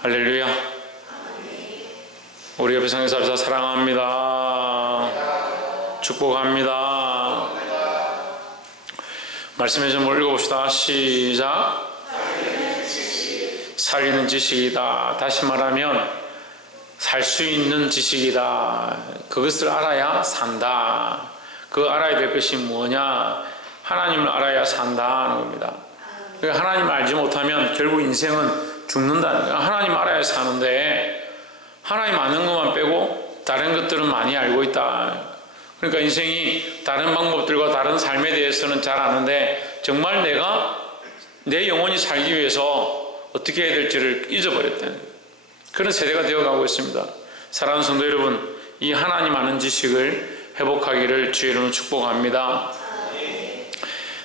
할렐루야. 우리 옆에 성교사를 사랑합니다. 축복합니다. 말씀에 좀 읽어봅시다. 시작. 살리는 지식이다. 다시 말하면 살 수 있는 지식이다. 그것을 알아야 산다. 그 알아야 될 것이 뭐냐? 하나님을 알아야 산다는 겁니다. 하나님을 알지 못하면 결국 인생은 죽는다는 거예요. 하나님 알아야 사는데 하나님 아는 것만 빼고 다른 것들은 많이 알고 있다. 그러니까 인생이 다른 방법들과 다른 삶에 대해서는 잘 아는데 정말 내가 내 영혼이 살기 위해서 어떻게 해야 될지를 잊어버렸다는 거예요. 그런 세대가 되어가고 있습니다. 사랑하는 성도 여러분, 이 하나님 아는 지식을 회복하기를 주의 이름으로 축복합니다.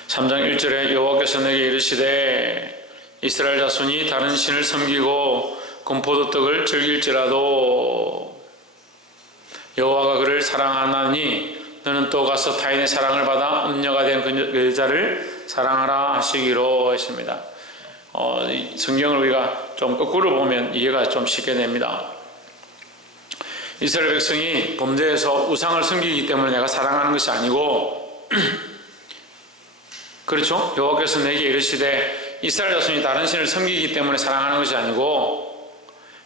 3장 1절에 여호와께서 내게 이르시되 이스라엘 자손이 다른 신을 섬기고 금포도떡을 즐길지라도 여호와가 그를 사랑하나니 너는 또 가서 타인의 사랑을 받아 음녀가 된 그 여자를 사랑하라 하시기로 했습니다. 성경을 우리가 좀 거꾸로 보면 이해가 좀 쉽게 됩니다. 이스라엘 백성이 범죄에서 우상을 섬기기 때문에 내가 사랑하는 것이 아니고 그렇죠? 여호와께서 내게 이르시되 이스라엘 자손이 다른 신을 섬기기 때문에 사랑하는 것이 아니고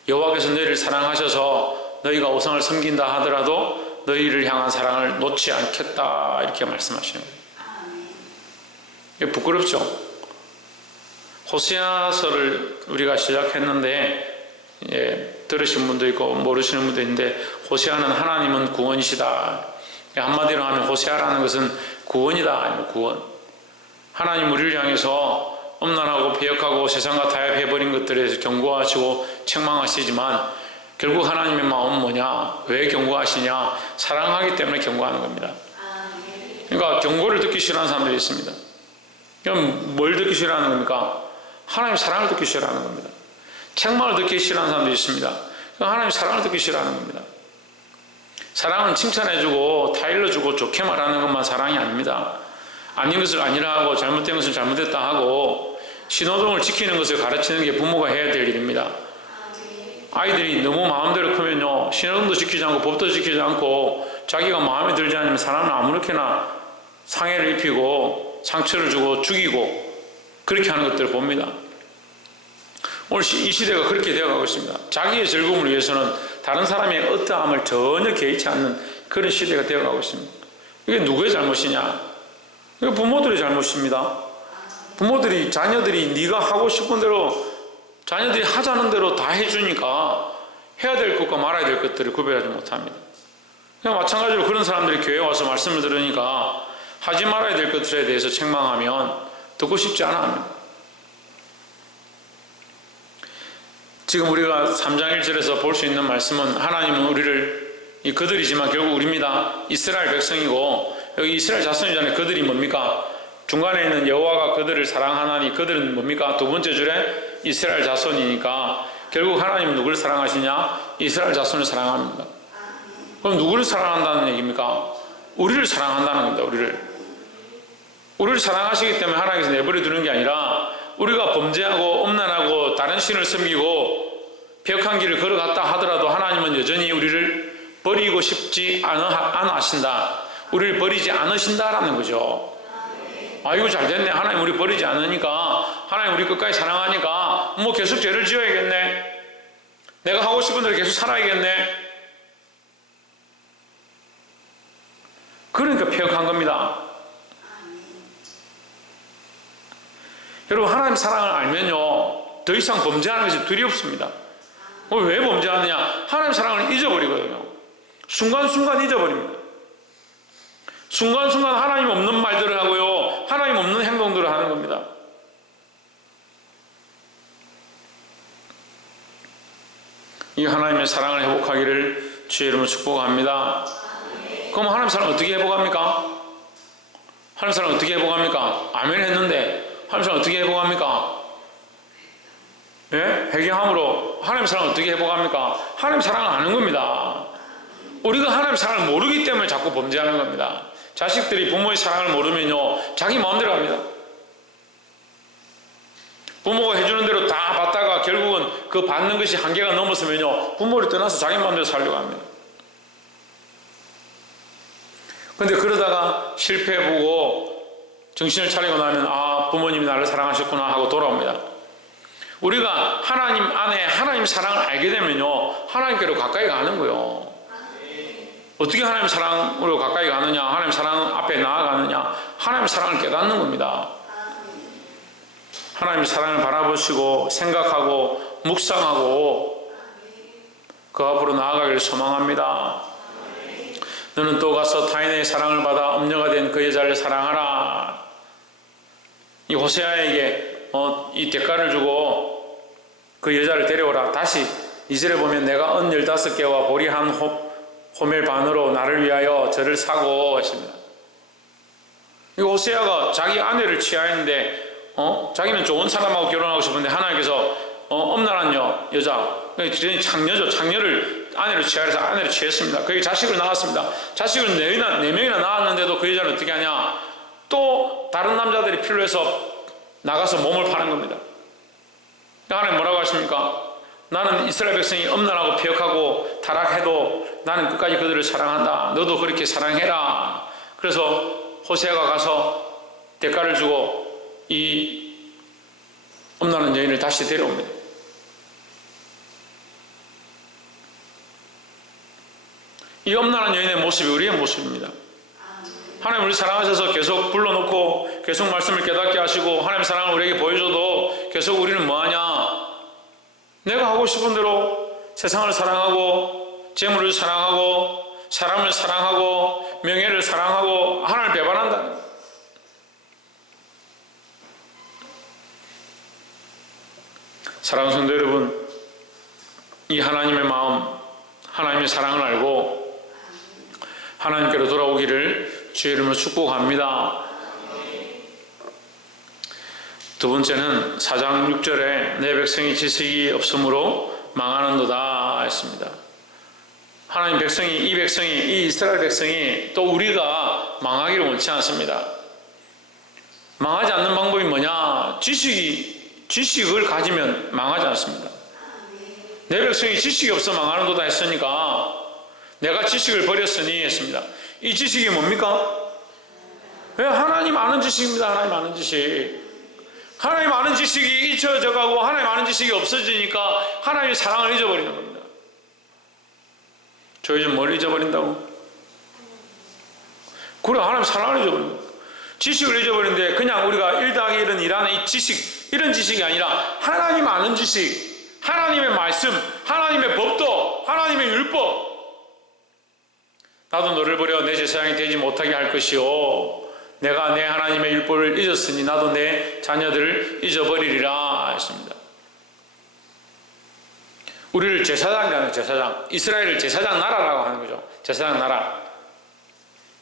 여호와께서 너희를 사랑하셔서 너희가 우상을 섬긴다 하더라도 너희를 향한 사랑을 놓지 않겠다 이렇게 말씀하시는 거예요. 이게 부끄럽죠? 호세아서를 우리가 시작했는데 들으신 분도 있고 모르시는 분도 있는데 호세아는 하나님은 구원이시다. 한마디로 하면 호세아라는 것은 구원이다. 아니면 구원. 하나님 우리를 향해서 음란하고 배역하고 세상과 타협해버린 것들에 대해서 경고하시고 책망하시지만 결국 하나님의 마음은 뭐냐? 왜 경고하시냐? 사랑하기 때문에 경고하는 겁니다. 그러니까 경고를 듣기 싫어하는 사람들이 있습니다. 그럼 뭘 듣기 싫어하는 겁니까? 하나님의 사랑을 듣기 싫어하는 겁니다. 책망을 듣기 싫어하는 사람들이 있습니다. 하나님의 사랑을 듣기 싫어하는 겁니다. 사랑은 칭찬해주고 타일러주고 좋게 말하는 것만 사랑이 아닙니다. 아닌 것을 아니라 하고 잘못된 것을 잘못했다 하고 신호등을 지키는 것을 가르치는 게 부모가 해야 될 일입니다. 아이들이 너무 마음대로 크면요 신호등도 지키지 않고 법도 지키지 않고 자기가 마음에 들지 않으면 사람을 아무렇게나 상해를 입히고 상처를 주고 죽이고 그렇게 하는 것들을 봅니다. 오늘 이 시대가 그렇게 되어가고 있습니다. 자기의 즐거움을 위해서는 다른 사람의 어떠함을 전혀 개의치 않는 그런 시대가 되어가고 있습니다. 이게 누구의 잘못이냐? 이거 부모들의 잘못입니다. 부모들이 자녀들이 네가 하고 싶은 대로 자녀들이 하자는 대로 다 해주니까 해야 될 것과 말아야 될 것들을 구별하지 못합니다. 그냥 마찬가지로 그런 사람들이 교회에 와서 말씀을 들으니까 하지 말아야 될 것들에 대해서 책망하면 듣고 싶지 않아 합니다. 지금 우리가 3장 1절에서 볼 수 있는 말씀은 하나님은 우리를 그들이지만 결국 우리입니다. 이스라엘 백성이고 여기 이스라엘 자손이잖아요. 그들이 뭡니까? 중간에 있는 여호와가 그들을 사랑하나니 그들은 뭡니까? 두 번째 줄에 이스라엘 자손이니까 결국 하나님은 누구를 사랑하시냐? 이스라엘 자손을 사랑합니다. 그럼 누구를 사랑한다는 얘기입니까? 우리를 사랑한다는 겁니다. 우리를 사랑하시기 때문에 하나님께서 내버려 두는 게 아니라 우리가 범죄하고 음란하고 다른 신을 섬기고 벽한 길을 걸어갔다 하더라도 하나님은 여전히 우리를 버리고 싶지 않으신다. 우리를 버리지 않으신다라는 거죠. 이거 잘 됐네. 하나님 우리 버리지 않으니까 하나님 우리 끝까지 사랑하니까 뭐 계속 죄를 지어야겠네. 내가 하고 싶은 대로 계속 살아야겠네. 그러니까 폐역한 겁니다. 여러분 하나님 사랑을 알면요 더 이상 범죄하는 것이 두렵습니다. 왜 범죄하느냐? 하나님 사랑을 잊어버리거든요. 순간순간 잊어버립니다. 순간순간 하나님 없는 말들을 하고요 하나님 없는 행동들을 하는 겁니다. 이 하나님의 사랑을 회복하기를 주의 이름으로 축복합니다. 그럼 하나님 사랑 어떻게 회복합니까? 하나님 사랑 어떻게 회복합니까? 아멘 했는데 하나님 사랑 어떻게 회복합니까? 예? 회개함으로 하나님 사랑 어떻게 회복합니까? 하나님 사랑을 아는 겁니다. 우리가 하나님 사랑을 모르기 때문에 자꾸 범죄하는 겁니다. 자식들이 부모의 사랑을 모르면요 자기 마음대로 합니다. 부모가 해주는 대로 다 받다가 결국은 그 받는 것이 한계가 넘었으면요, 부모를 떠나서 자기 마음대로 살려고 합니다. 근데 그러다가 실패해보고 정신을 차리고 나면 아, 부모님이 나를 사랑하셨구나 하고 돌아옵니다. 우리가 하나님 안에 하나님 사랑을 알게 되면요, 하나님께로 가까이 가는 거예요. 어떻게 하나님 사랑으로 가까이 가느냐, 하나님 사랑 앞에 나아가느냐, 하나님 사랑을 깨닫는 겁니다. 하나님 사랑을 바라보시고 생각하고 묵상하고 그 앞으로 나아가기를 소망합니다. 너는 또 가서 타인의 사랑을 받아 엄녀가 된 그 여자를 사랑하라. 이 호세아에게 이 대가를 주고 그 여자를 데려오라. 다시 2절에 보면 내가 은 15개와 보리 한 호멜 반으로 나를 위하여 저를 사고 했습니다. 이 호세아가 자기 아내를 취하였는데 자기는 좋은 사람하고 결혼하고 싶은데 하나님께서 엄란한 여자, 창녀죠. 창녀를 아내를 취하해서 아내를 취했습니다. 그에게 자식을 낳았습니다. 자식을 4명이나 낳았는데도 그 여자는 어떻게 하냐, 또 다른 남자들이 필요해서 나가서 몸을 파는 겁니다. 하나님 뭐라고 하십니까? 나는 이스라엘 백성이 엄란하고 피역하고 타락해도 나는 끝까지 그들을 사랑한다. 너도 그렇게 사랑해라. 그래서 호세아가 가서 대가를 주고 이 엄란한 여인을 다시 데려옵니다. 이 엄란한 여인의 모습이 우리의 모습입니다. 하나님 우리 사랑하셔서 계속 불러놓고 계속 말씀을 깨닫게 하시고 하나님 사랑을 우리에게 보여줘도 계속 우리는 뭐하냐, 내가 하고 싶은 대로 세상을 사랑하고 재물을 사랑하고 사람을 사랑하고 명예를 사랑하고 하나님을 배반한다. 사랑하는 성도 여러분, 이 하나님의 마음, 하나님의 사랑을 알고 하나님께로 돌아오기를 주의 이름으로 축복합니다. 두 번째는 4장 6절에 내 백성이 지식이 없으므로 망하는도다 했습니다. 하나님 백성이, 이 이스라엘 백성이 또 우리가 망하기를 원치 않습니다. 망하지 않는 방법이 뭐냐? 지식을 가지면 망하지 않습니다. 내 백성이 지식이 없어 망하는도다 했으니까 내가 지식을 버렸으니 했습니다. 이 지식이 뭡니까? 하나님 아는 지식입니다. 하나님 아는 지식. 하나님 아는 지식이 잊혀져 가고 하나님 아는 지식이 없어지니까 하나님의 사랑을 잊어버리는 겁니다. 저희 좀 뭘 잊어버린다고? 그래, 하나님 사랑을 잊어버립니다. 지식을 잊어버리는데 그냥 우리가 1+1은 2라는 이 지식, 이런 지식이 아니라 하나님 아는 지식, 하나님의 말씀, 하나님의 법도, 하나님의 율법. 나도 너를 버려 내 제사장이 되지 못하게 할 것이요, 내가 내 하나님의 율법을 잊었으니 나도 내 자녀들을 잊어버리리라 했습니다. 우리를 제사장이라는, 제사장, 이스라엘을 제사장 나라라고 하는 거죠. 제사장 나라.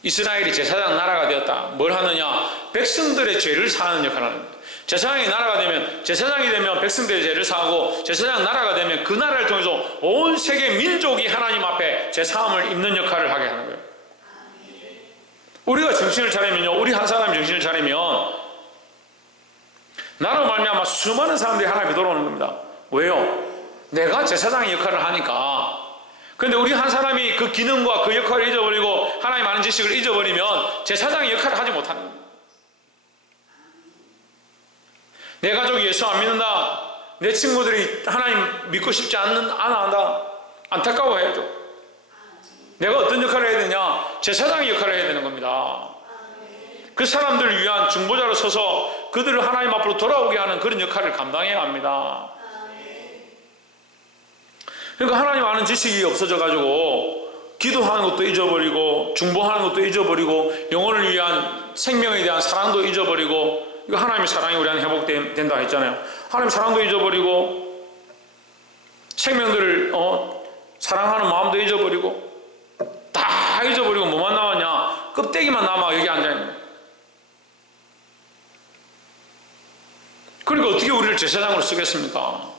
이스라엘이 제사장 나라가 되었다. 뭘 하느냐? 백성들의 죄를 사하는 역할을 합니다. 제사장이 나라가 되면, 제사장이 되면 백성들의 죄를 사하고, 제사장 나라가 되면 그 나라를 통해서 온 세계 민족이 하나님 앞에 제사함을 입는 역할을 하게 하는 거예요. 우리가 정신을 차리면요, 우리 한 사람이 정신을 차리면 나로 말미암아 수많은 사람들이 하나님께 돌아오는 겁니다. 왜요? 내가 제사장의 역할을 하니까. 그런데 우리 한 사람이 그 기능과 그 역할을 잊어버리고 하나님 아는 지식을 잊어버리면 제사장의 역할을 하지 못하는 겁니다. 내 가족이 예수 안 믿는다, 내 친구들이 하나님 믿고 싶지 않아 안타까워해야죠. 내가 어떤 역할을 해야 되냐? 제사장의 역할을 해야 되는 겁니다. 그 사람들을 위한 중보자로 서서 그들을 하나님 앞으로 돌아오게 하는 그런 역할을 감당해야 합니다. 그러니까 하나님 아는 지식이 없어져가지고 기도하는 것도 잊어버리고 중보하는 것도 잊어버리고 영혼을 위한 생명에 대한 사랑도 잊어버리고, 이거 하나님의 사랑이 우리 안에 회복된다 했잖아요. 하나님 사랑도 잊어버리고 생명들을 사랑하는 마음도 잊어버리고 다 잊어버리고 뭐만 남았냐? 껍데기만 남아 여기 앉아있는 거예요. 그러니까 어떻게 우리를 제사장으로 쓰겠습니까?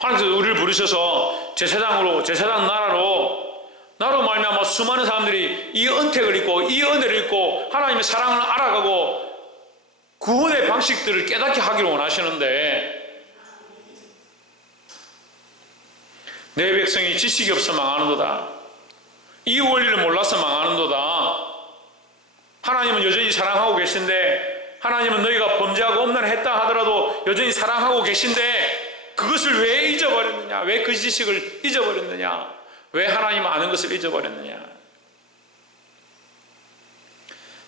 하나님께서 우리를 부르셔서 제사장으로, 제사장 나로 말미암아 수많은 사람들이 이 은택을 입고 이 은혜를 입고 하나님의 사랑을 알아가고 구원의 방식들을 깨닫게 하기를 원하시는데, 내 백성이 지식이 없어 망하는도다. 이 원리를 몰라서 망하는도다. 하나님은 여전히 사랑하고 계신데, 하나님은 너희가 범죄하고 엄란했다 하더라도 여전히 사랑하고 계신데 그것을 왜 잊어버렸느냐? 왜 그 지식을 잊어버렸느냐? 왜 하나님 아는 것을 잊어버렸느냐?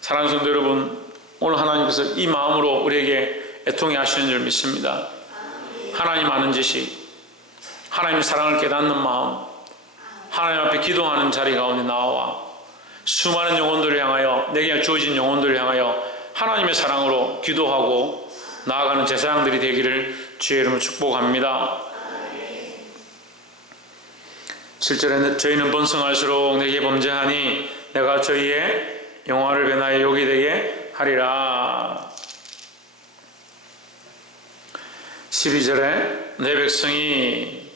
사랑하는 성도 여러분, 오늘 하나님께서 이 마음으로 우리에게 애통해 하시는 줄 믿습니다. 하나님 아는 지식, 하나님의 사랑을 깨닫는 마음, 하나님 앞에 기도하는 자리 가운데 나와 수많은 영혼들을 향하여, 내게 주어진 영혼들을 향하여 하나님의 사랑으로 기도하고 나아가는 제사장들이 되기를 주의 이름으로 축복합니다. 7절에 저희는 번성할수록 내게 범죄하니 내가 저희의 영화를 변하여 욕이 되게 하리라. 12절에 내 백성이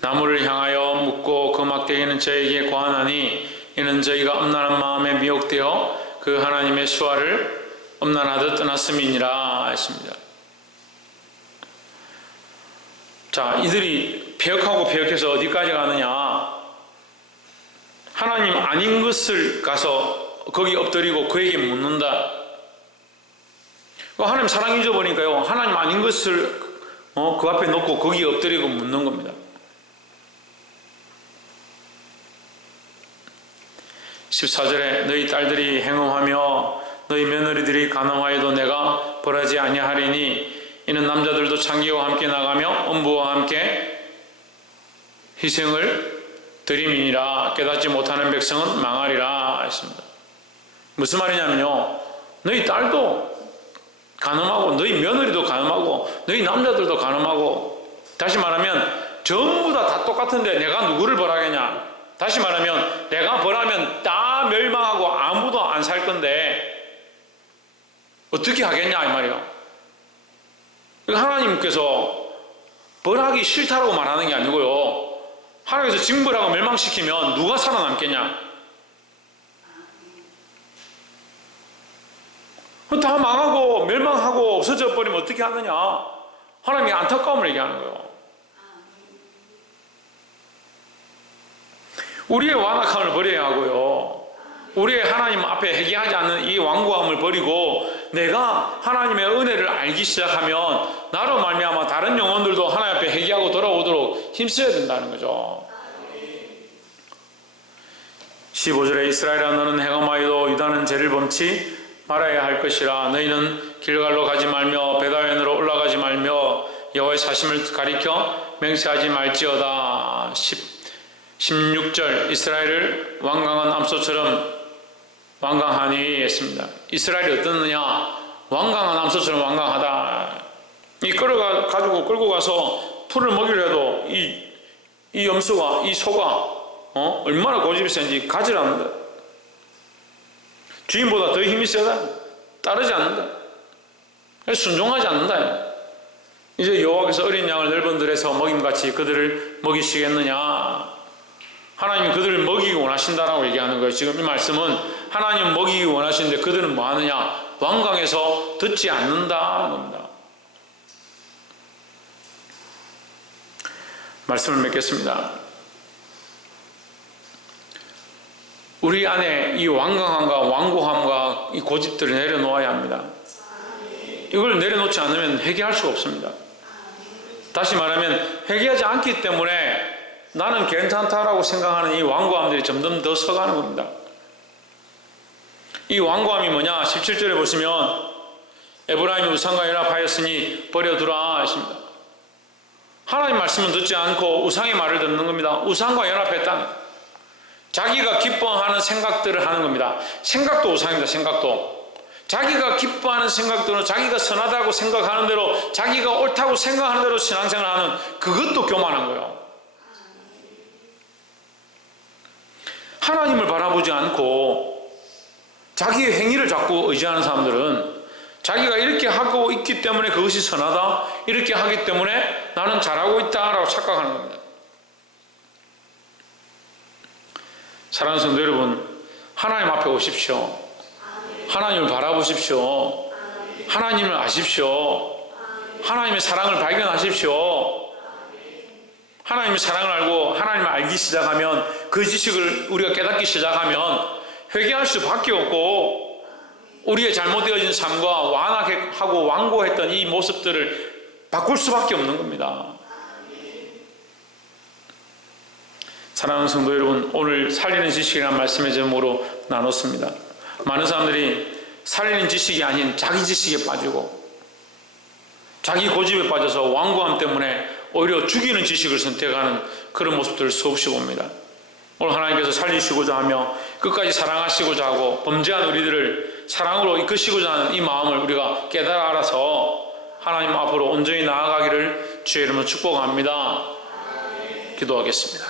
나무를 향하여 묻고 그 막대기는 저에게 고하나니 이는 저희가 엄란한 마음에 미혹되어 그 하나님의 수화를 엄란하듯 떠났음이니라 했습니다. 자, 이들이 배역하고 배역해서 어디까지 가느냐? 하나님 아닌 것을 가서 거기 엎드리고 그에게 묻는다. 하나님 사랑 잊어버리니까요, 하나님 아닌 것을 그 앞에 놓고 거기 엎드리고 묻는 겁니다. 14절에 너희 딸들이 행음하며 너희 며느리들이 간음하여도 내가 벌하지 아니하리니 이는 남자들도 창기와 함께 나가며 엄부와 함께 희생을 드림이니라. 깨닫지 못하는 백성은 망하리라 했습니다. 무슨 말이냐면요, 너희 딸도 간음하고 너희 며느리도 간음하고 너희 남자들도 간음하고, 다시 말하면 전부 다 똑같은데 내가 누구를 벌하겠냐? 다시 말하면 내가 벌하면 다 멸망하고 아무도 안 살 건데 어떻게 하겠냐 이 말이야. 하나님께서 벌하기 싫다라고 말하는 게 아니고요, 하나님께서 징벌하고 멸망시키면 누가 살아남겠냐? 다 망하고 멸망하고 없어져 버리면 어떻게 하느냐? 하나님이 안타까움을 얘기하는 거예요. 우리의 완악함을 버려야 하고요, 우리의 하나님 앞에 회개하지 않는 이 완고함을 버리고 내가 하나님의 은혜를 알기 시작하면 나로 말미암아 다른 영혼들도 하나님 앞에 회개하고 돌아오도록 힘써야 된다는 거죠. 15절에 이스라엘아 너는 행함하여도 유다는 죄를 범치 말아야 할 것이라. 너희는 길갈로 가지 말며 베다웬으로 올라가지 말며 여호와의 사심을 가리켜 맹세하지 말지어다. 16절 이스라엘을 완강한 암소처럼 완강하니 했습니다. 이스라엘이 어떻느냐? 완강한 암소처럼 완강하다. 이 가지고 끌고 가서 풀을 먹이려 해도 이 염소가, 이 소가 얼마나 고집이 센지 가지 않는다. 주인보다 더 힘이 세다. 따르지 않는다. 순종하지 않는다. 이제 여호와께서 어린 양을 넓은 들에서 먹임같이 그들을 먹이시겠느냐? 하나님이 그들을 먹이기 원하신다라고 얘기하는 거예요. 지금 이 말씀은 하나님 먹이기 원하시는데 그들은 뭐 하느냐? 완강해서 듣지 않는다는 겁니다. 말씀을 맺겠습니다. 우리 안에 이 완강함과 완고함과 이 고집들을 내려놓아야 합니다. 이걸 내려놓지 않으면 회개할 수가 없습니다. 다시 말하면 회개하지 않기 때문에 나는 괜찮다라고 생각하는 이 완고함들이 점점 더 서가는 겁니다. 이 완고함이 뭐냐? 17절에 보시면 에브라임이 우상과 연합하였으니 버려두라 했습니다. 하나님 말씀은 듣지 않고 우상의 말을 듣는 겁니다. 우상과 연합했다는, 자기가 기뻐하는 생각들을 하는 겁니다. 생각도 우상입니다. 생각도. 자기가 기뻐하는 생각들은 자기가 선하다고 생각하는 대로, 자기가 옳다고 생각하는 대로 신앙생활하는, 그것도 교만한 거예요. 하나님을 바라보지 않고 자기의 행위를 자꾸 의지하는 사람들은 자기가 이렇게 하고 있기 때문에 그것이 선하다, 이렇게 하기 때문에 나는 잘하고 있다라고 착각하는 겁니다. 사랑하는 성도 여러분, 하나님 앞에 오십시오. 하나님을 바라보십시오. 하나님을 아십시오. 하나님의 사랑을 발견하십시오. 하나님의 사랑을 알고 하나님을 알기 시작하면, 그 지식을 우리가 깨닫기 시작하면 회개할 수밖에 없고, 우리의 잘못되어진 삶과 완악하고 완고했던 이 모습들을 바꿀 수밖에 없는 겁니다. 사랑하는 성도 여러분, 오늘 살리는 지식이라는 말씀의 제목으로 나눴습니다. 많은 사람들이 살리는 지식이 아닌 자기 지식에 빠지고 자기 고집에 빠져서 완고함 때문에 오히려 죽이는 지식을 선택하는 그런 모습들을 수없이 봅니다. 오늘 하나님께서 살리시고자 하며 끝까지 사랑하시고자 하고 범죄한 우리들을 사랑으로 이끄시고자 하는 이 마음을 우리가 깨달아 알아서 하나님 앞으로 온전히 나아가기를 주의 이름으로 축복합니다. 기도하겠습니다.